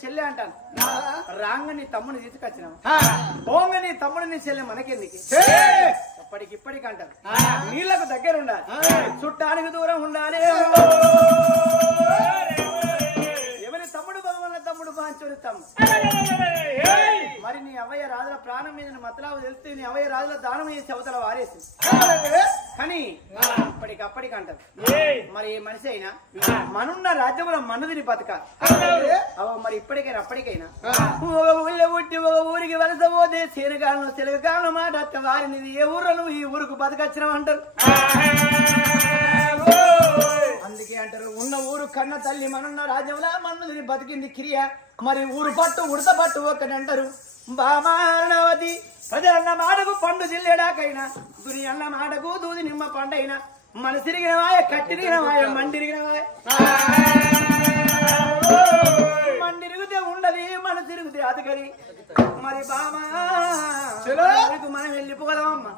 చెల్లె అంటాను రాంగ నీ తమ్ముని తీసుకొచ్చినావు పోంగ నీ తమ్ముడు నీ చెల్లె మనకెందుకు ఇప్పటికి అంటారు నీళ్లకు దగ్గర ఉండాలి చుట్టానికి దూరం ఉండాలి ఎవరి తమ్ముడు భగవాన్ తమ్ముడు బాంచోని తమ్ముడు మరి నీ అవయ్య రాజుల ప్రాణం మీద మతలావు తెలిస్తే నీ అవయ్య రాజుల దానం చేసి అవతల వారేసి కానీ ఇప్పటికి అంటారు మరి ఏ మనిషి అయినా మనున్న రాజ్యంలో మనుదిని బతకాలి మరి ఇప్పటికైనా అప్పటికైనా ఒక ఊళ్ళో పుట్టి ఒక ఊరికి వలస పోతే శీనకాలను చిలకాలను మాట వారిని ఏ ఊర్లో నువ్వు ఈ ఊరుకు బతకచ్చినావు అంటారు అందుకే అంటారు ఉన్న ఊరు కన్న తల్లి మనున్న రాజ్యంలో మనుదిని బతికింది క్రియ మరి ఊరు పట్టు ఉడత పట్టు ఒక్కటి అంటారు బామానవతి ప్రజలన్న మాటకు పండు జిల్లేడాకైనా దుని అన్న మాటకు దూది నిమ్మ పండైనా మన తిరిగిన వాయ కట్టిరిగిన వాయ మండిరిగిన వాయ మండిరిగితే ఉండదు మన తిరిగితే అతకరి మరి బామా మనం వెళ్ళిపోదామమ్మా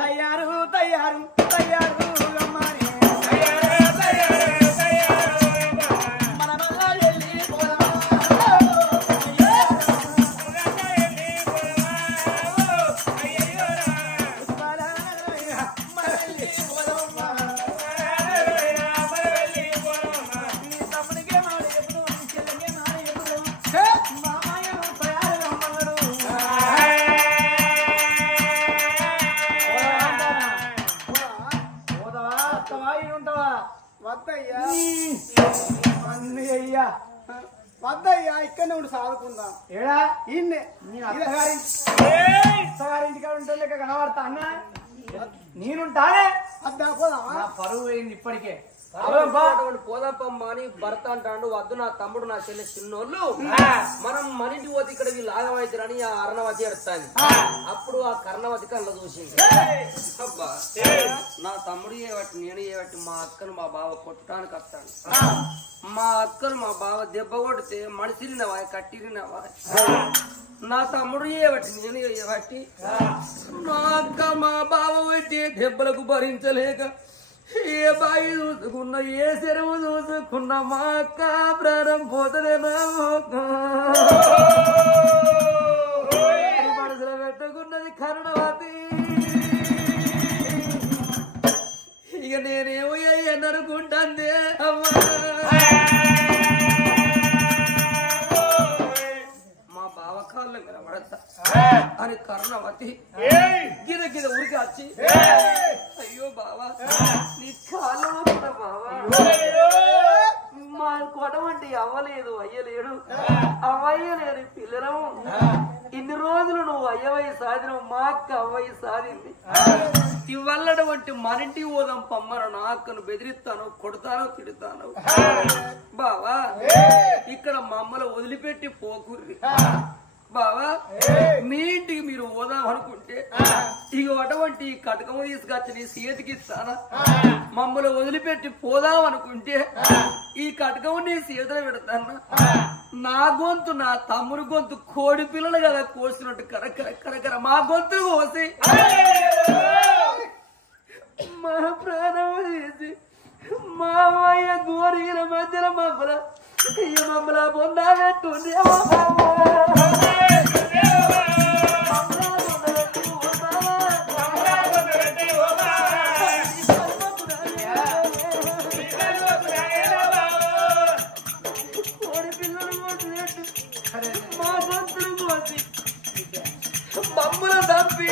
తయారు తయారు తయారు వద్దయ్యా ఇక్కడనే ఉండి సాగుకుందాం ఏడా ఈయన్నే అత్తగారింటికాడ ఉంటే లెక్క కనబడతా అన్న నేనుంటానే అద్దా పోదామా పరువు అయింది ఇప్పటికే పోదాపమ్మా అని భర్త అంటాడు వద్దు నా తమ్ముడు నా చెల్లె చిన్నోళ్ళు మనం మనింటి పోతే ఇక్కడ వీళ్ళు ఆగమవుతారని ఆ అర్ణవతి ఎడతాను అప్పుడు ఆ కర్ణవతి కళ్ళ చూసింది అబ్బా నా తమ్ముడు ఏవట్టి నేను ఏవట్టి మా అక్కను మా బావ కొట్టడానికి వస్తాను మా అక్కను మా బావ దెబ్బ కొడితే మనిషిరినవా కట్టిరినవా నా తమ్ముడు ఏవట్టి నేను ఏవట్టి మా అక్క మా బావ పెట్టి దెబ్బలకు భరించలేక ఏ బావి చూసుకున్నా ఏ చెరువు చూసుకున్నా మా అక్క ప్రాణం పోతలేనా మనసులో పెట్టుకున్నది కరుణవతి ఇక నేనేమో ఎన్ననుకుంటాందే అమ్మా మా బావ కాళ్ళు కనబడతా అని కరుణవతి గిద గిద ఉరికి వచ్చి అయ్యో బావా నీ కాళ్ళు బావా మా కొడవంటి అవ్వలేదు అయ్యలేడు అవ్వయ్యలేని పిల్లలు ఇన్ని రోజులు నువ్వు అయ్యవై సాధినవు మా అక్క అవ్వయి సాధింది ఇవల్లటువంటి మరింటి ఓదాం పమ్మను నా అక్కను బెదిరిస్తాను కొడతాను తిడతాను బావా ఇక్కడ మమ్మల్ని వదిలిపెట్టి పోకుర్రి బావా మీ ఇంటికి మీరు పోదాం అనుకుంటే ఇక అటువంటి కటకము తీసుకొచ్చి నీ చేతికి ఇస్తానా మమ్మల్ని వదిలిపెట్టి పోదాం అనుకుంటే ఈ కటకము నీ చేతిలో పెడతానా నా గొంతు నా తమ్ముడు గొంతు కోడి పిల్లలు కదా కోసినట్టు కరకర కరకర మా గొంతు కోసి మా ప్రాణం తీసి మా అమ్మాయి గోరీల మధ్యలో మమ్మల పొందా పెట్టుంది మమ్మల్ని తప్పి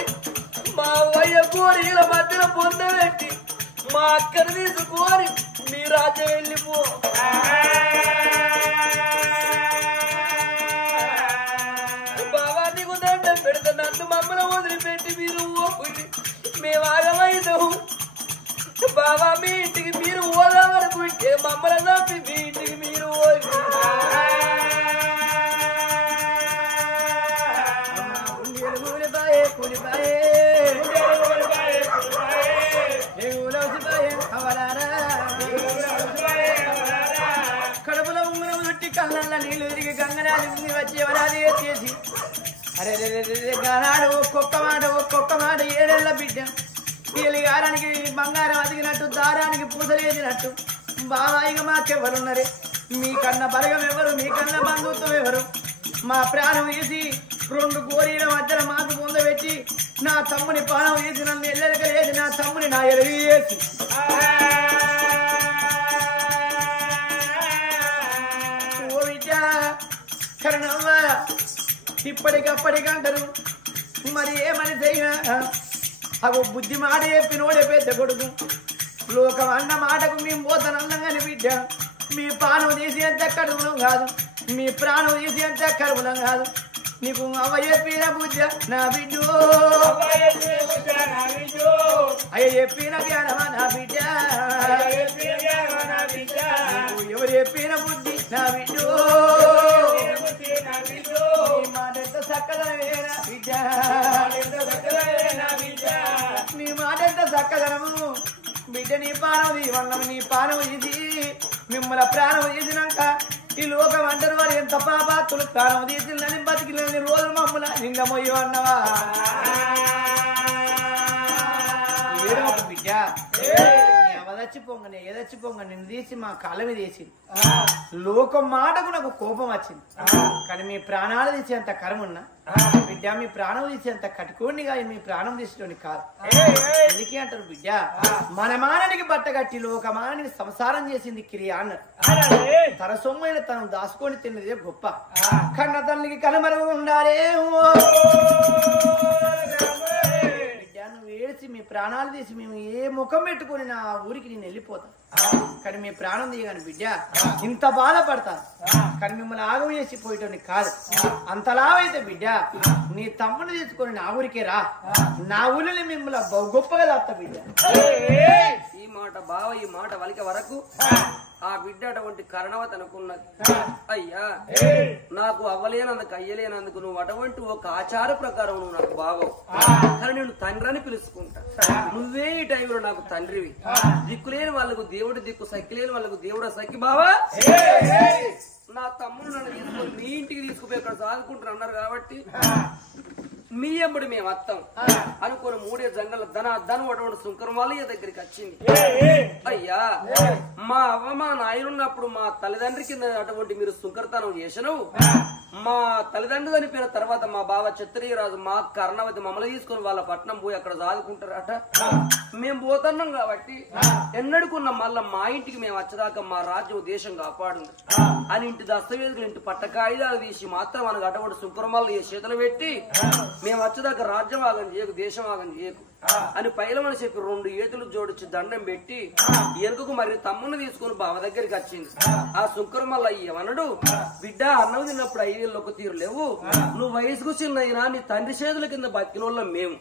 మా అవ్వయ్య కోరిల మధ్యలో పొందబెట్టి మా అక్కను తీసుకొని మీ రాజ్యం వెళ్ళిపో బాబా నీకు దండం పెడతా నన్ను మమ్మల్ని వదిలిపెట్టి మీరు మేము ఆగమైనాము బాబా మీ ఇంటికి మీరు ఓదామనుకుంటే మమ్మల్ని తప్పి మీ ఇంటికి మీరు కడుపులో ఉంగరం చుట్టి కళ్ళల్లో నీళ్లు తిరిగి గంగనాది వచ్చి ఎవరాది చేసి అరే గానాడు ఒక్కొక్క మాట ఏడేళ్ల బిడ్డ వీళ్ళ గారానికి బంగారం అదిగినట్టు దారానికి పూసలేసినట్టు బాబాయిగా మాకెవ్వరున్నరే మీకన్నా బలగం ఎవరు, మీకన్నా బంధుత్వం ఎవరు? మా ప్రాణం తీసి 2 గోరీల మధ్యన మాకు పొందబెట్టి నా తమ్ముని ప్రాణం తీసి నన్ను ఎల్లెలకలేదు, నా తమ్ముని నా ఎరవేసి ఓ విద్య కరణవ్వ ఇప్పటికప్పటికంటారు. మరి ఏమని చెయ్య అగో బుద్ధి మాట చెప్పినోడే పెద్ద కొడుకు. లోకం అన్న మాటకు మేము పోతానన్నగాని బిడ్డ మీ ప్రాణం తీసి ఎంత కడుగులం కాదు, మీ ప్రాణం తీసి ఎంత కరువులం కాదు. నీకు అవ్వ చెప్పిన బుద్ధ నా బిడ్డు, అయ్య చెప్పిన జ్ఞానమా నా బిడ్డ, ఎవరు చెప్పిన బుద్ధి నా బిడ్డు, మాట ఎంత చక్కదనమేనా బిడ్డ, నీ మాట ఎంత చక్కదనము బిడ్డ. నీ ప్రాణం తీయమన్నాం, నీ ప్రాణం ఇది మిమ్మల్ని ప్రాణం తీసినాక ఈ లోకం అంటారు వాడు ఎంత పాపాత్తులు ప్రాణం తీసిందని బతికిలని రోజులు మమ్మల్ని లింగమొయ్యి అన్నవా బిడ్డ. ఎవదచ్చిపోంగనే ఏదచ్చిపోంగ నిన్ను తీసి మా కాళ్ళ మీద వేసింది. లోకం మాటకు నాకు కోపం వచ్చింది, కానీ మీ ప్రాణాలు తీసేంత కర్మున్నా బిడ్డ, మీ ప్రాణం తీసేంత కట్టుకోండిగా మీ ప్రాణం తీసేటోని కాదు. ఎందుకే అంటారు బిడ్డ, మన మానానికి బట్ట కట్టి లోకమానానికి సంసారం చేసింది క్రియ అన్నారు. తన సొమ్మైన తను దాచుకొని తిన్నదే గొప్ప. కన్న తల్లికి కనుమరుగు ఉండాలే నువ్వు ఏడ్చి మీ ప్రాణాలు తీసి మేము ఏ ముఖం పెట్టుకుని నా ఊరికి నేను వెళ్ళిపోతాను, కానీ మీ ప్రాణం తీయగాని బిడ్డ ఇంత బాధపడతాను, కానీ మిమ్మల్ని ఆగం చేసి పోయేటోని కాదు. అంతలావైతే బిడ్డ నీ తమ్ముని తీసుకొని నా ఊరికే రా, నా ఊరిని మిమ్మల్ని గొప్పగా దాస్తా బిడ్డ. ఈ మాట బావ ఈ మాట వలికే వరకు ఆ బిడ్డ అటువంటి కరణవతి అనుకున్నది. అయ్యా నాకు అవ్వలేనందుకు అయ్యలేనందుకు నువ్వు అటువంటి ఒక ఆచార ప్రకారం నువ్వు నాకు బావవు, కానీ నేను తండ్రి అని పిలుచుకుంటా. నువ్వే ఈ టైంలో నాకు తండ్రివి. దిక్కులేని వాళ్ళకు దేవుడి దిక్కు, సక్కి లేని వాళ్ళకు దేవుడు సక్కి. బావా నా తమ్ముడు నన్ను తీసుకొని మీ ఇంటికి తీసుకుపోయి అక్కడ సాదుకుంటారు అన్నారు కాబట్టి మీ ఎప్పుడు మేము వస్తాం అనుకుని 3 జంగల ధనం అటువంటి సుంకరమాలయ్య దగ్గరికి వచ్చింది. అయ్యా మా అవ్వ మా నాయనున్నప్పుడు మా తల్లిదండ్రి కింద అటువంటి మీరు సుంకరతనం చేసను. మా తల్లిదండ్రులు చనిపోయిన తర్వాత మా బావ క్షత్రియరాజు మా కర్ణవతి మమ్మల్ని తీసుకొని వాళ్ళ పట్నం పోయి అక్కడ సాదుకుంటారట. మేము పోతున్నాం కాబట్టి ఎన్నడుకున్న మళ్ళా మా ఇంటికి మేము వచ్చేదాకా మా రాజ్యం దేశం కాపాడు అని ఇంటి దస్తవేదులు ఇంటి పట్టకాయిదాలు తీసి మాత్రం మనకు అటువంటి సుంకరమాల చేతులు పెట్టి మేము వచ్చేదాకా రాజ్యం ఆగం చేయకు, దేశం ఆగం చేయకు అని పైలమని చెప్పి 2 ఏతులు జోడించి దండం పెట్టి ఎనుకకు మరి తమ్ముని తీసుకుని బావ దగ్గరికి వచ్చింది. ఆ సుంకరమల్ల ఏమన్నాడు, బిడ్డ అన్నం తిన్నప్పుడు 5 ఏళ్ళు ఒక తీరు లేవు, నువ్వు వయసుకు చిన్నయినా నీ తండ్రి చేతుల కింద బతికినోళ్ళం మేము,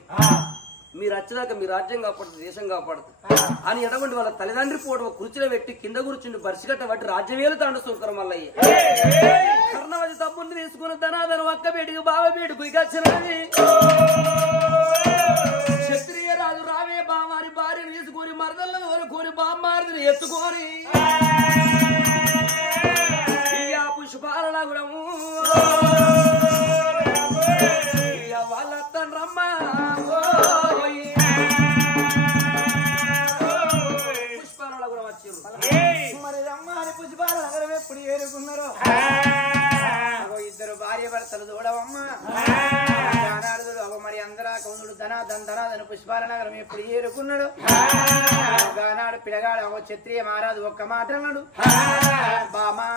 మీరు వచ్చేదాకా మీ రాజ్యం కాపాడుతుంది, దేశం కాపాడుతుంది అని ఎటువంటి వాళ్ళ తల్లిదండ్రి పోటు కుర్చీలో పెట్టి కింద కూర్చుండి బరిసిగట్ట బట్టి రాజ్యం వెళ్తాడు సుంకరమల్లయ్య. కర్ణవతి తమ్ముని తీసుకుని ధనాదనం అక్క బేటికి బావ బేటికి వచ్చినది. క్షత్రియ రాజు రావే బామారి భార్యను తీసుకొని మరదలను కోరుకొని బామ్మారిని ఎత్తుకొని పుష్పాలనగురము వాళ్ళ తండ్రమ్మ పుష్పాలనగురం వచ్చారు. మరి రమ్మాని పుష్పాల నగరం ఎప్పుడు ఏరుకున్నారో 2 భార్య భర్తలు చూడవమ్మ మరి అందరా కౌనుడు ధనాధన పుష్పాల నగరం ఎప్పుడు ఏరుకున్నాడు. గానాడు పిల్లగాడు క్షత్రియ మహారాజు ఒక్క మాట అన్నాడు, బామా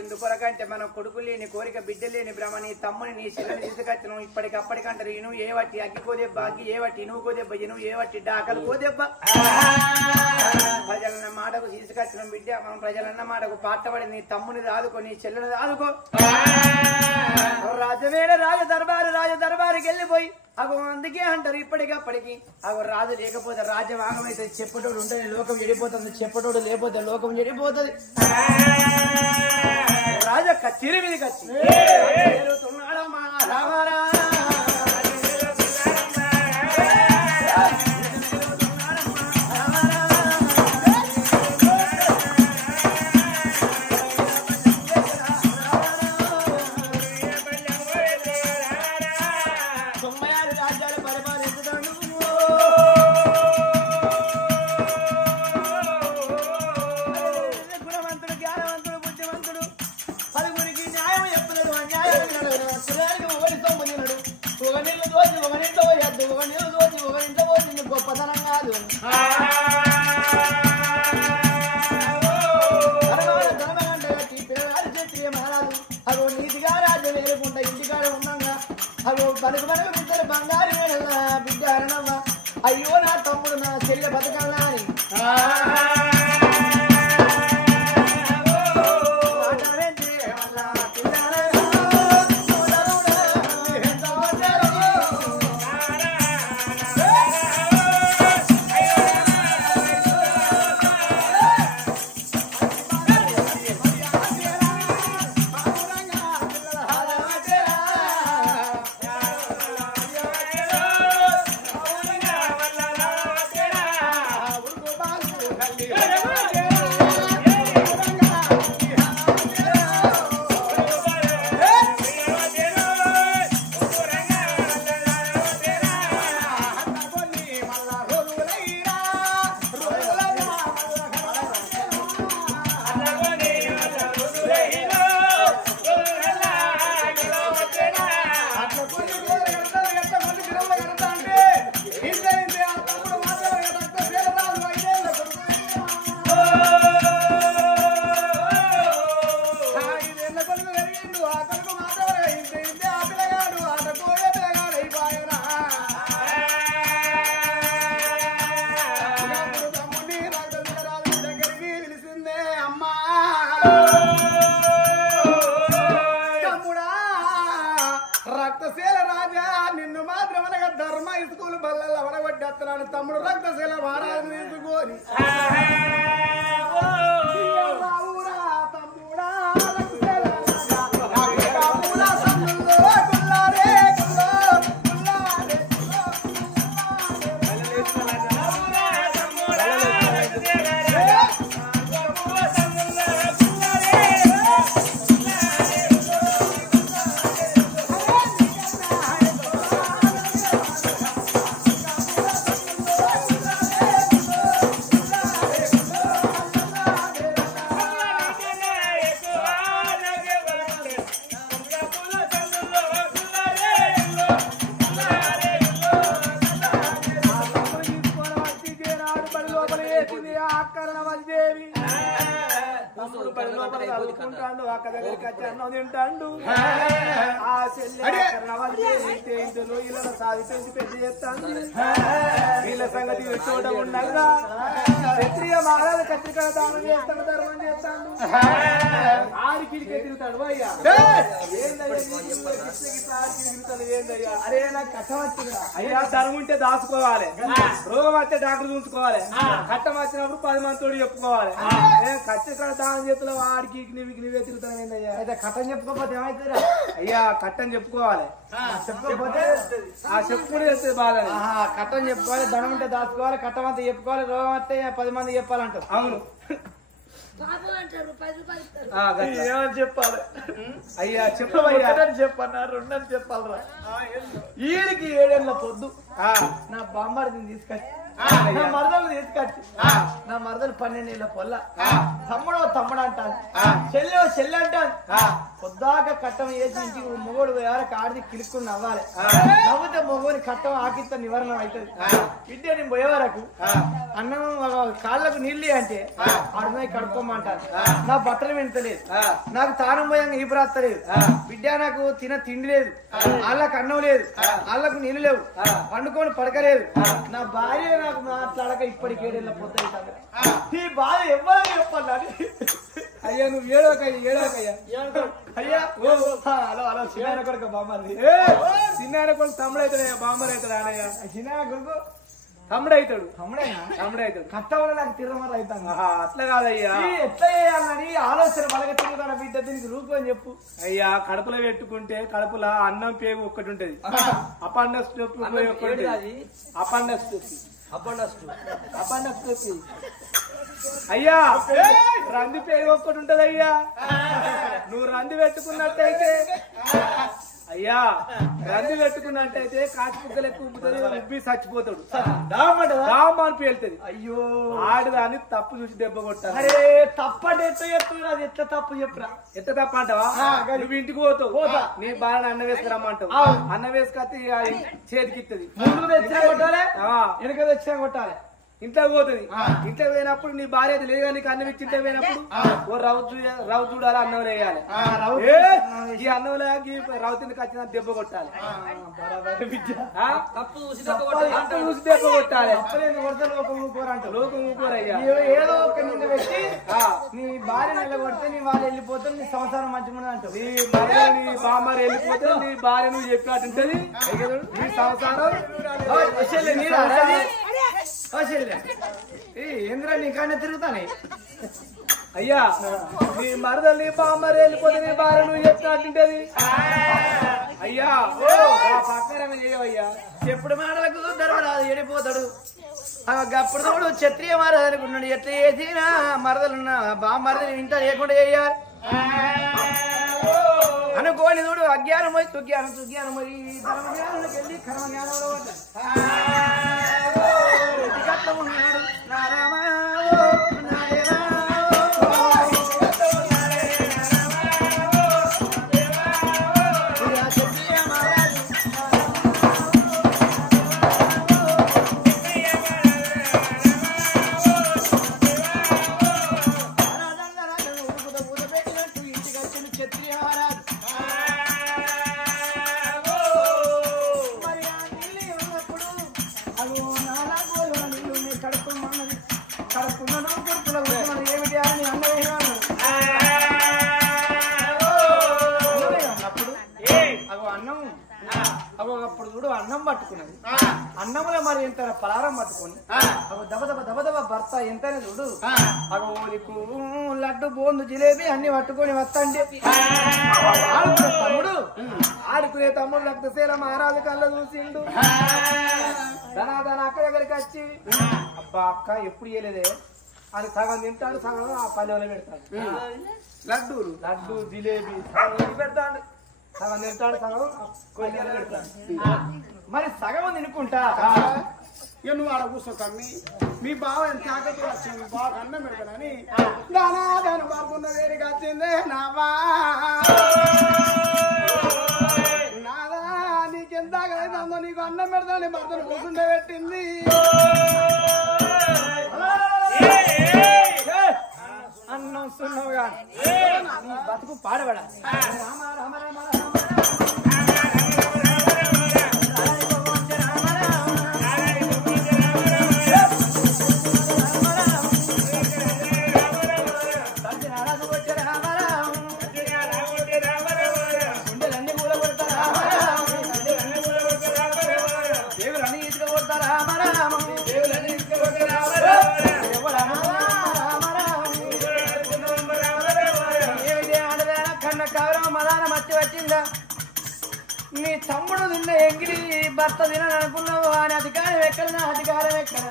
ఎందుకొరకంటే మన కొడుకు లేని కోరిక బిడ్డ లేని బ్రహ్మ నీ తమ్ముని నీ శిలని తీసుకొచ్చినావు. ఇప్పటికప్పటికంటారు ఇను ఏ వట్టి అగ్గి కోదెబ్బ, అగ్గి ఏ వట్టి ఇనువు కోదెబ్బ, ఇనువు ఏ వట్టి డాకలు కోదెబ్బ. ప్రజలన్న మాటకు తీసుకొచ్చినాం బిడ్డ, మనం ప్రజలన్న మాటకు పాటపడి నీ తమ్ముని రాదుకో, నీ చెల్లెని రాదుకో. రాజవేడ రాజ దర్బారుకి వెళ్ళిపోయి అగో అందుకే అంటారు ఇప్పటికప్పటికి అగో రాజు లేకపోతే రాజ్యం ఆగమైతే చెప్పటోడు ఉంటే లోకం ఎడిపోతుంది, చెప్పటోడు లేకపోతే లోకం ఎడిపోతుంది. రాజా కచ్చిరి మీదకి వచ్చి తిరుగుతున్నాడమ్మా రామారా గుణవంతుడు జ్ఞానవంతుడు బుద్ధివంతుడు అగో నీతిగా రాజ్యం వేరుకుంటా ఇంటికాడ ఉన్నాగా అగో బతుకు బతుకు బిడ్డలు బంగారు వేడల్లా బిడ్డ అరణమ్మ అయ్యో నా తమ్ముడు నా చెల్లె బతకల్లా అని రక్తశీల రాజా నిన్ను మాత్రమనగా ధర్మ స్కూల్ బల్లల్లో వడగొట్టేస్తున్నాడు తమ్ముడు రక్తశీల మహారాజు తీసుకొని రావురా తమ్ముడా రక్తశీల అక్క దగ్గరికి వచ్చి అన్నం తింటాడు ఆ చెల్లి ఇలా సాగి పెంచి పెద్ద చేస్తాను వీళ్ళ సంగతి చోట ఉండగా క్షత్రియ మహారాజు కత్రిక దానం చేస్తాడు ధర్మం చేస్తాడు ఆడికిడికే తిరుగుతాడు అయ్యా ఏందయ్యా అరే నాకు కట్టం వచ్చిందా అయ్యా ధర్మం ఉంటే దాచుకోవాలి రోగం వస్తే డాక్టర్ చూసుకోవాలి కట్టం వచ్చినప్పుడు 10 మందితో చెప్పుకోవాలి కత్రిక దానం చేతుల వాడికి నీవే తిరుగుతాను ఏందయ్యా అయితే కట్టం చెప్పుకోకపోతే ఏమైతుందా అయ్యా కట్టం చెప్పుకోవాలి చెప్పుకోకపోతే ఆ చెప్పుకుని చేస్తే బాగా కట్టం చెప్పుకోవాలి ధనం ఉంటే దాచుకోవాలి కట్టం అంతా చెప్పుకోవాలి రోగం వస్తే 10 మంది చెప్పాలంటారు అవును చెప్పాలి అయ్యా చెప్పవయ్యా చెప్పన్నా 2 చెప్పాలరా వీడికి 7 ఏళ్ళ పొద్దు నా బామ్మడిని తీసుకొచ్చి నా మరదలు తీసుకొచ్చి నా మరదలు 12 ఏళ్ళ పొల్ల తమ్ముడు అంటాను చెల్లి అంటాను పొద్దాక కట్టం వేసి ఇంటికి మొగోడు ఎవరికి ఆడిది కిలుక్కుని నవ్వాలి నవ్వుతే మొగోని కట్టం ఆకిత నివారణ అవుతుంది బిడ్డ నేను పోయే వరకు అన్నం కాళ్ళకు నీళ్ళు అంటే ఆడమై కడుక్కోమంటాను నా బట్టలు వింటలేదు నాకు తానం పోయాక ఈ ప్రాత్తలేదు బిడ్డ నాకు తిండి లేదు వాళ్ళకు అన్నం లేదు వాళ్ళకు నీళ్ళు లేవు పండుకొని పడకలేదు నా భార్య నాకు మాట్లాడక ఇప్పటికి 7 ఏళ్ళ పొద్దు ఈ బాధ ఎవరో చెప్పాలి అయ్యా నువ్వు ఏడోకయ్యా అయ్యా హలో చిన్న కొడుకు బామ్మది చిన్న కొడుకు తమ్ముడు అవుతాడయ్యా బామ్మర్ అవుతాడు అనయ్య చిన్న కొడుకు తమ్ముడు అవుతాడు కట్ట వల్ల నాకు తిరమర అవుతాను అట్లా కాదయ్యా ఎట్లా చేయాలని ఆలోచన బలగ తిరుగుతాను బిడ్డ దీనికి రూపం చెప్పు అయ్యా కడుపులో పెట్టుకుంటే కడుపులో అన్నం పేగు ఒక్కటి ఉంటది అపాండస్ అయ్యా రంది పేరు ఒక్కటి ఉంటది అయ్యా నువ్వు రంది పెట్టుకున్నట్టయితే అయ్యా రంది పెట్టుకున్నట్టయితే కాచిపుక్కలు ఎక్కువ ఉబ్బి చచ్చిపోతాడు దామ అని పేలుతుంది అయ్యో ఆడదాన్ని తప్పు చూసి దెబ్బ కొట్టాలి అరే తప్పంటే ఎట్లా చెప్తున్నా అది ఎట్లా తప్పు చెప్పురా ఎట్లా తప్ప అంటావా నువ్వు ఇంటికి పోతావు నీ బాగా అన్న వేసుకురమ్మంటావు అన్న వేసుకొస్తే చేతికి ఇస్తుంది ముందు తెచ్చినా కొట్టాలి వెనక తెచ్చినా కొట్టాలి ఇంట్లో పోతుంది. ఇంట్లో పోయినప్పుడు నీ భార్య లేదా నీకు అన్నం ఇచ్చి ఇంట్లో పోయినప్పుడు ఓ రవ్వు చూడాలి, అన్నం వేయాలి. ఈ అన్నం రవ్వుతికి వచ్చిన దెబ్బ కొట్టాలి, తప్పు చూసి దెబ్బ కొట్టాలి. లోకం ఊకోరయ్యా. ఏదో ఒక నిన్ను పెట్టి నీ భార్య నిలబడితే నీ వాళ్ళు వెళ్ళిపోతే నీ సంసారం మంచిగా అంటావు. నీ భార్య నీ బామ్మారు వెళ్ళిపోతే నీ భార్య నువ్వు చెప్పినట్టుంటది నీ సంసారం. ఏంద్రా నీ కానీ తిరుగుతానే అయ్యా. నీ మరదలు నీ బామ్మారు వెళ్ళిపోతే నీ భార్య నువ్వు చెప్పినట్టుంటది అయ్యా. పక్కన చేయవయ్యా. చెప్పుడు మాటలకు ధర్మరాజు ఎడిపోతాడు. అప్పుడు తోడు క్షత్రియ మరదలు అనుకున్నాడు. ఎట్లా చేసినా మరదలున్నా బామ్మరదలు ఇంట లేకుండా చేయాలి అనుకోని చూడు. అజ్ఞానం పోయి సుజ్ఞానం, సుజ్ఞానం పోయి ధర్మజ్ఞానంలోకి వెళ్ళి కర్మజ్ఞానంలో ఉన్నాడు. నారామా అప్పుడు చూడు అన్నం పట్టుకున్నది. అన్నంలో మరి ఎంత పలారం పట్టుకొని దబదబ దబదబ భర్త ఎంతనే చూడు. అగో నీకు లడ్డు బోందు జిలేబీ అన్ని పట్టుకొని వస్తండి. తమ్ముడు ఆడుకునే తమ్ముడు రక్తశీల మహారాజు కళ్ళ చూసిండు. తన అక్క దగ్గరికి వచ్చి అబ్బా అక్క ఎప్పుడు చేయలేదే అది సగం తింటాడు, సగం ఆ పల్లెలో పెడతాడు. లడ్డు జిలేబీ సగం పెడతాడు, సగం తింటాడు, సగం కొయ్యలు పెడతాడు. మరి సగం తినుకుంటా ఇక నువ్వు ఆడ కూర్చో కమ్మి. మీ బావ ఎంత ఆకలి వచ్చింది, బాగా అన్నం పెడతానని దాని బాగున్న వేడికి వచ్చిందే నావా. నాదా నీకెంత ఆకలిందో నీకు అన్నం పెడతానని భర్తను కూర్చుండే పెట్టింది. అన్నం సున్నవుగా నీ బతుకు పాడబడ. రామ రామ రామ రామ నీ తమ్ముడు నిన్న ఎంగిలి భర్త తినని అనుకున్నావు అని అధికారం ఎక్కడ, నా అధికారం ఎక్కడ?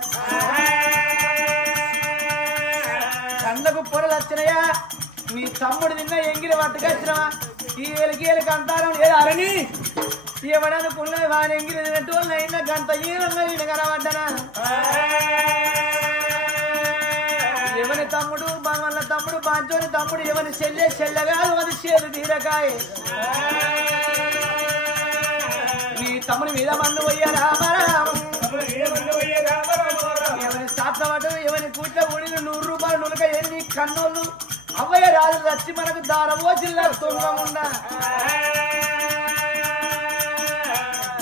కండకు పొరలు వచ్చినాయా? నీ తమ్ముడు నిన్న ఎంగిలి పట్టుకొచ్చినవా? ఈ ఏలికి అంటారం లేదు అరని ఎవడనుకున్నది వాని ఎంగిలి తినట్టు వల్ల అయినా గంట ఈరంగా ఈయన కనబడ్డనా? ఎవరి తమ్ముడు వాళ్ళ తమ్ముడు బాంచోని తమ్ముడు ఎవరి చెల్లెగా అది చేదు బీరకాయ. నీ తమ్ముడి మీద మన్ను పోయ్యా రామరామ, ఎవరి సాట్లవాడు ఎవరి కూట్ల ఊడిన 100 రూపాయలు నులక ఎన్ని కన్నోళ్ళు అవ్వయ్య రాజు వచ్చి మనకు దారవో జిల్లా తొంగముండా.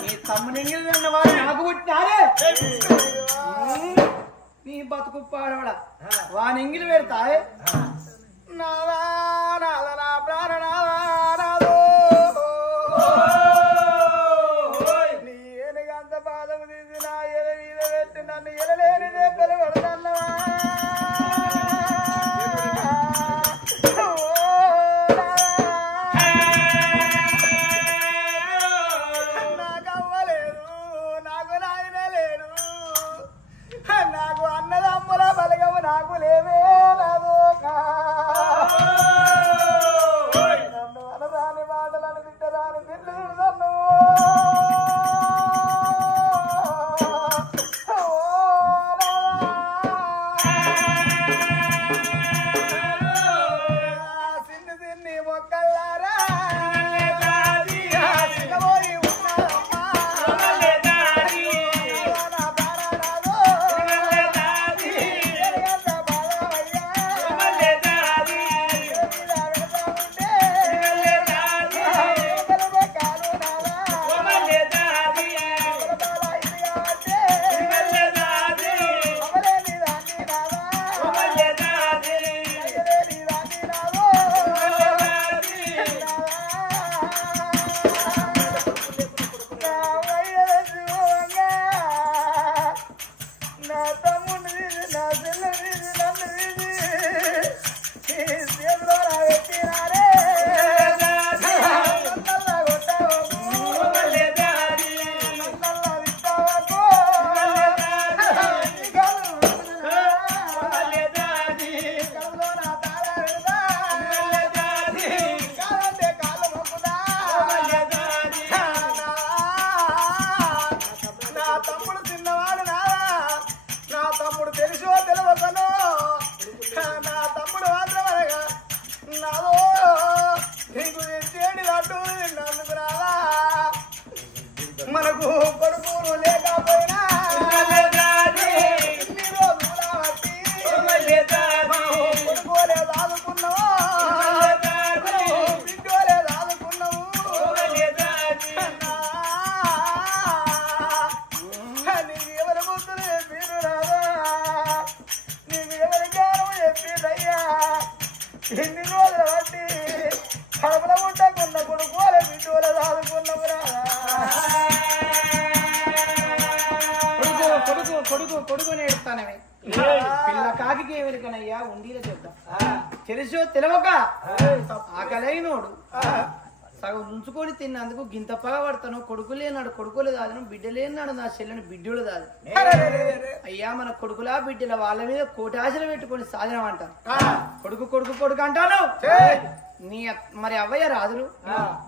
నీ తమ్ముని ఎంగిలి వారు నాకు పుట్టినారే, నీ బతుకు పాడవడా వాని ఎంగిలి పెడతాయే. నాదా నాదా నా ప్రాణనాదా నాదో నీ ఏనుగంత పాదము తీసి నా ఎల మీద పెట్టి నన్ను ఎలలేని దెబ్బలు పడతాన్నవా? నాకు అవ్వలేదు, నాకు నాయన లేడు, నాకు అన్నదమ్ముల బలగము నాకు లేవే నాదోక. తెలుసో తెలవక ఆకలైనోడు సగం ఉంచుకొని తిన్నందుకు గింత పగబడతాను. కొడుకు లేనాడు కొడుకులు దాదను, బిడ్డ లేనాడు నా చెల్లెని బిడ్డలు దాదు. అయ్యా మన కొడుకులా బిడ్డల వాళ్ళ మీద కోటాశలు పెట్టుకొని సాధనం అంటాను. కొడుకు కొడుకు కొడుకు అంటాను. నీ మరి అవ్వయ్య రాజులు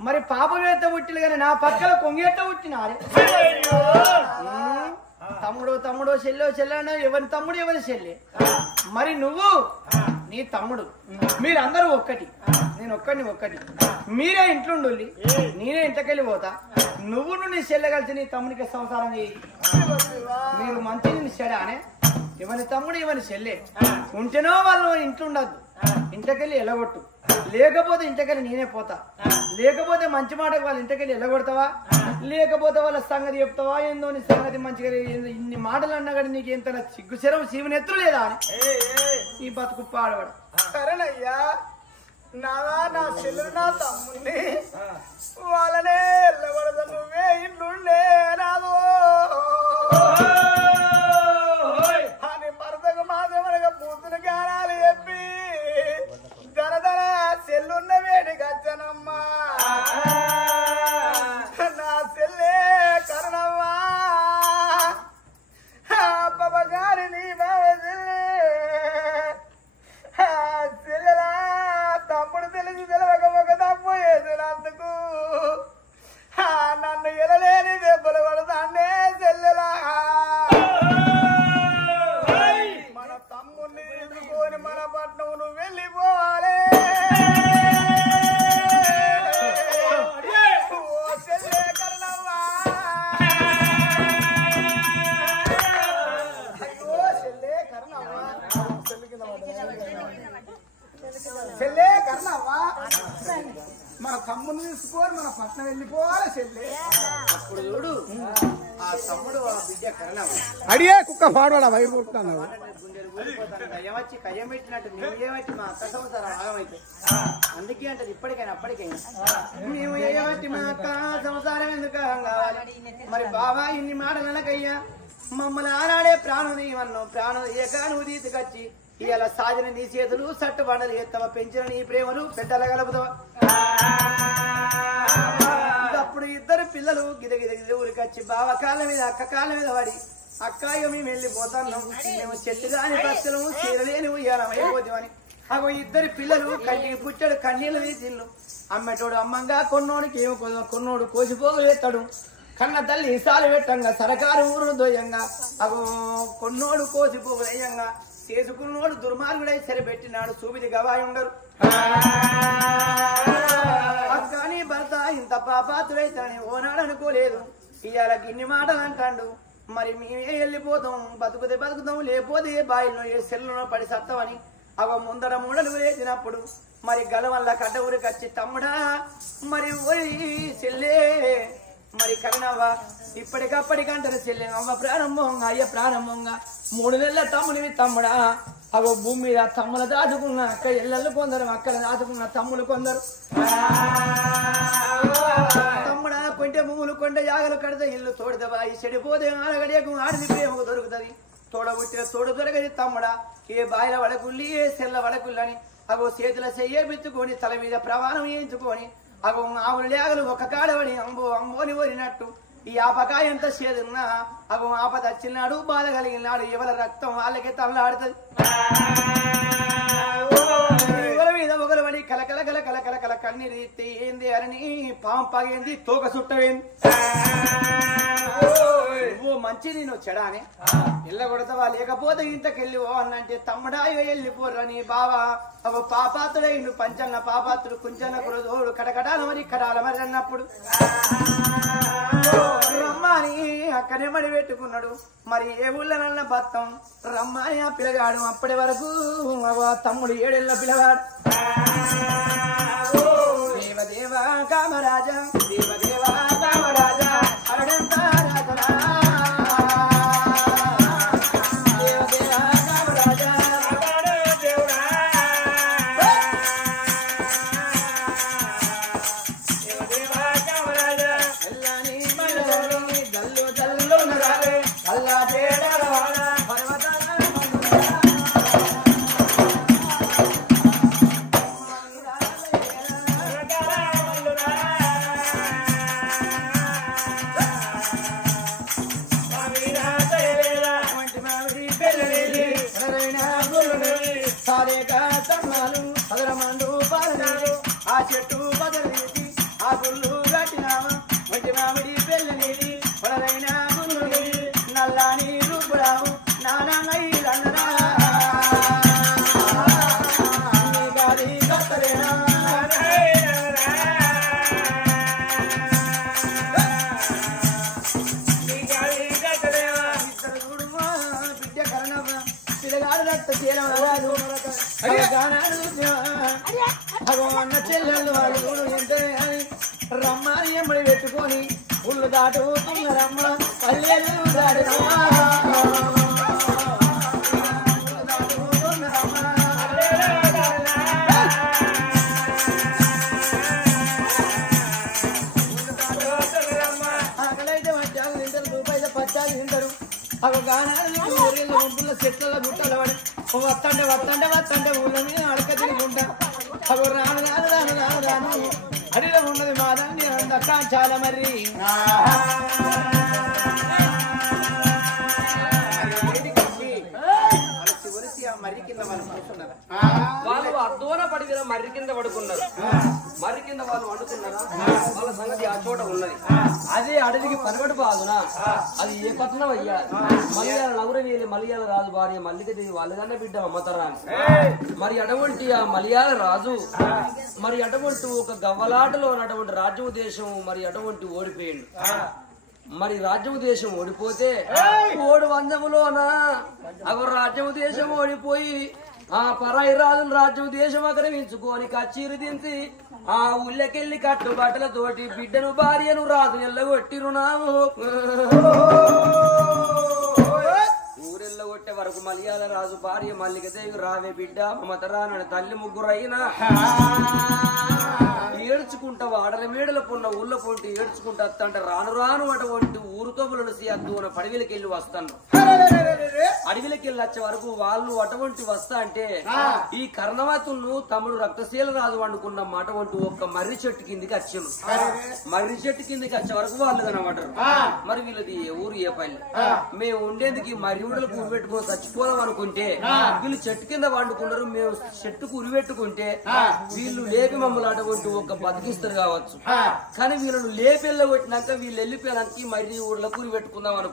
మరి పాపమేత పుట్టిలు కానీ నా పక్కన కొంగేట పుట్టినారే. తమ్ముడు తమ్ముడు చెల్లో చెల్లె ఎవరి తమ్ముడు ఎవరి చెల్లె. మరి నువ్వు నీ తమ్ముడు మీరందరూ ఒక్కటి, నేను ఒక్కటి. మీరే ఇంట్లోండి నేనే ఇంట్లోకెళ్ళి పోతా. నువ్వు నీ చెల్లె కలిసి నీ తమ్ముడికి సంసారం చేయి. మీరు మంచిని చెడానే ఎవరి తమ్ముడు ఎవరి చెల్లె ఉంటేనో వాళ్ళు ఇంట్లో ఉండద్దు. ఇంట్లోకెళ్ళి ఎలగొట్టు, లేకపోతే ఇంట్లోకెళ్ళి నేనే పోతా. లేకపోతే మంచి మాటకు వాళ్ళ ఇంట్లోకెళ్ళి ఎలగొడతావా, లేకపోతే వాళ్ళ సంగతి చెప్తావా. ఏందో నీ సంగతి మంచిగా ఇన్ని మాటలు అన్నా కానీ నీకు ఎంత సిగ్గుశరం శివునెత్తులు లేదా అని ఈ బతుకు పాడవాడు. సరేనయ్యా నాదా నా చెల్లెలు నా తమ్ముడిని వాళ్ళనే వెళ్ళబడదా నువ్వే ఇంట్లుండే రాదు అని భర్తకు మాధవనగా పూతులు గానాలు చెప్పి ధనధన చెల్లున్న వేడికి వచ్చనమ్మా. నా చెల్లే కరుణమ్మా బాబగారి నీ బాబ చెల్లెలా తమ్ముడు తెలిసి తెలవక ఒక తప్పు చేసినందుకు నన్ను ఎలలేని దెబ్బలు పడతాండే చెల్లెలా. మన తమ్ముడిని తీసుకొని మన పట్నం నువ్వు వెళ్ళిపోవాలి. ఓ చెల్లె కరుణవ్వా, అయ్యో చెల్లె కరుణవ్వా, చెల్లె కరుణవ్వా మన తమ్ముడిని తీసుకొని మన పట్నం వెళ్ళిపోవాలి చెల్లె. అప్పుడు చూడు ఆ తమ్ముడు ఆ బిడ్డ కరణం అడిగే కుక్క పాడవాడా వైరు కొడుతున్నాను. గుండెలు ఊడిపోతాను. కయ్యం వచ్చి కయ్యం పెట్టినట్టు మేము ఏమట్టి మా అక్క సంవత్సరం ఆగమైతే అందుకే అంటది ఇప్పటికైనా అప్పటికైనా మేము ఏమట్టి మా అక్క సంసారం ఎందుకు కావాలి. మరి బాబా ఇన్ని మాటలు అనకయ్యా మమ్మల్ని ఆనాడే ప్రాణం తీయమన్నావు. ప్రాణం ఏకా నువ్వు తీసుకొచ్చి ఇవాళ సాజన నీ చేతులు సట్టు బండలు ఎత్తవ పెంచిన నీ ప్రేమలు పెద్దల కలుపుతావా. అప్పుడు ఇద్దరు పిల్లలు గిదగిద ఊరికి వచ్చి బావ కాళ్ళ మీద అక్క కాళ్ళ మీద పడి అక్కాయ మేము వెళ్ళిపోతాం మేము చెట్టు కాని బస్సులము చీరలేని ఉయ్యాలం అయిపోతామని. అగో ఇద్దరు పిల్లలు కంటికి పుట్టాడు కన్నీళ్ళు తీసిళ్ళు. అమ్మటోడు అమ్మంగా కొన్నోడికి ఏమి కొన్నోడు కోసిపోగలేస్తాడు. కన్న తల్లి ఇసాలు పెట్టంగా సరకారు ఊరు దోయంగా అగో కొన్నోడు కోసిపోగలేయంగా చేసుకున్నోడు దుర్మార్గుడై సరిపెట్టినాడు. చూపిది గవాయి ఉండరు కానీ భర్త ఇంత పాపాతుడైతాడని ఓనాడు అనుకోలేదు. ఇవాళ ఇన్ని మాటలు అంటాడు. మరి మేమే వెళ్ళిపోతాం, బతుకుతే బతుకుతాం, లేకపోతే ఏ బాయిలో ఏ సెల్లులో పడి సత్తామని అవ ముందర మూడలు వేసినప్పుడు మరి గల వల్ల కట్ట ఊరికి వచ్చి తమ్ముడా మరి ఓరి చెల్లే మరి కరుణవ్వ ఇప్పటికప్పటికంటారు చెల్లె అమ్మ ప్రారంభంగా అయ్య ప్రారంభంగా 3 నెలల తమ్ముడివి తమ్ముడా. అగో భూమి మీద తమ్ముల దాచుకున్న అక్కడ ఇళ్ళలు కొందరు, అక్కడ దాచుకున్న తమ్ములు కొందరు. తమ్ముడా కొంటే భూములు కొంటే జాగలు కడితే ఇల్లు తోడుదవా ఈ చెడిపోతే ఆడగడియకు ఆడిది ప్రేమకు దొరుకుతుంది. తోడబుట్టిన తోడు దొరకది తమ్ముడా. ఏ బాయిల వడకుల్లి ఏ సెల్ల వడకుల్లని అగో చేతుల చెయ్యే పెట్టుకొని తల మీద ప్రమాణం వేయించుకొని అగో ఆవులు లేగలు ఒక కాడవడి అంబోని ఓరినట్టు ఈ ఆపకాయ ఎంత చేదున్నా అగో ఆపద వచ్చినాడు బాధ కలిగినాడు ఎవరి రక్తం వాళ్ళకే తల్లాడుతుంది. ఎవరి మీద ఒకరు పడి కలకల కల కల కల కల కన్నీరు ఎత్తి ఏంది అని పాము పగేంది తోక చుట్టవేంది. నువ్వు మంచిది నువ్వు చెడానే ఇళ్ళ కొడతావా లేకపోతే ఇంతకెళ్ళి ఓ అన్నంటే తమ్ముడా వెళ్ళిపోర్రా నీ బావా అవ పాపాతుడే ఇల్లు పంచన్న పాపాతుడు కుంచన్న కురదోడు కటకటాల మరి కడాల మరి అన్నప్పుడు రమ్మని అక్కడే మడి పెట్టుకున్నాడు. మరి ఏ ఊళ్ళనన్న బత్తం రమ్మని ఆ పిల్లగాడు అప్పటి వరకు తమ్ముడు 7 ఏళ్ల పిల్లగాడు. దేవదేవా కామరాజా దేవదేవా కామరాజా అరడంతా రాజరా దేవదేవా కామరాజా దేవుడా దేవదేవా కామరాజా ఎల్లాని మల్లని గల్లు గల్లు నరాలే అల్లా తేడరవాడ పర్వతాల అగో అన్న చెల్లెళ్ళు వాళ్ళు కూడా తింటే అని రమ్మని ఎమ్మడి పెట్టుకొని ఉళ్ళు దాటుతున్నారమ్మ పల్లెలు దాటుతున్నా ఆకలైతే మధ్యాహ్నం తింటారు రూపాయలు పచ్చాలు తింటారు అవి గానాలు గుంపుల చెట్ల గుట్టలు పడి వత్తంటే ఊళ్ళ మీద అడక తిరుగుంటా అవి రాను అడిలో ఉన్నది మాదాన్ని అందక్క చాలా మరి మర్రి కింద వాళ్ళు కూర్చున్నారా వాళ్ళు అద్దోన పడిన మర్రి కింద పడుకున్నారు మర్రి కింద వాళ్ళు వండుకున్నారా వాళ్ళ సంగతి ఆ చోట ఉన్నది అదే అడవికి పరగడు బాగున అది ఏ పట్టణం అయ్యా మలయాళ నగరవేలి మలయాళ రాజు భార్య మల్లికదేవి వాళ్ళదన్న బిడ్డ అమ్మతరా మరి అటువంటి ఆ మలయాళ రాజు మరి అటువంటి ఒక గవ్వలాటలో ఉన్నటువంటి రాజ్యం దేశం మరి అటువంటి ఓడిపోయిండు మరి రాజ్యం దేశం ఓడిపోతే ఓడి వందములోనా అగో రాజ్యం దేశం ఓడిపోయి ఆ పరాయి రాజులు రాజ్యం దేశం ఆక్రమించుకొని కచ్చీరు దించి ఆ ఊళ్ళకెళ్ళి కట్టుబట్టలతోటి బిడ్డను భార్యను రాజు ఎల్లగొట్టిరునాము ఊరెళ్ళగొట్టే వరకు మలయాళ రాజు భార్య మల్లికదేవి రావే బిడ్డ మమతరానని తల్లి ముగ్గురైనా ఏడ్చుకుంటా వాడల మేడల పొన్న ఊళ్ళ పొంటి ఏడ్చుకుంటా అంటే రాను అటువంటి ఊరుతోబులను అద్దున పడవిలకి వెళ్ళి వస్తాను అడవిలకి వెళ్ళి వచ్చే వరకు వాళ్ళు అటువంటి వస్తా అంటే ఈ కర్ణవతును తమ్ముడు రక్తశీల రాజు వండుకున్న అటువంటి ఒక్క మర్రి చెట్టు కిందికి వచ్చాను మర్రి చెట్టు కిందికి వచ్చే వరకు వాళ్ళు కనబడరు మరి వీళ్ళది ఏ ఊరు ఏ పల్లె మేము ఉండేందుకు మర్రి ఊడలకు ఉరిపెట్టుకుని చచ్చిపోదాం అనుకుంటే వీళ్ళు చెట్టు కింద వండుకున్నారు మేము చెట్టుకు ఉరిపెట్టుకుంటే వీళ్ళు లేపి మమ్మల్ని అటువంటి ఒక బతికిస్తారు కావచ్చు కానీ వీళ్ళను లేపెళ్ళగొట్టినాక వీళ్ళు వెళ్ళిపోయానికి మర్రి ఊర్లకు ఉరి పెట్టుకుందాం అనుకుంటున్నారు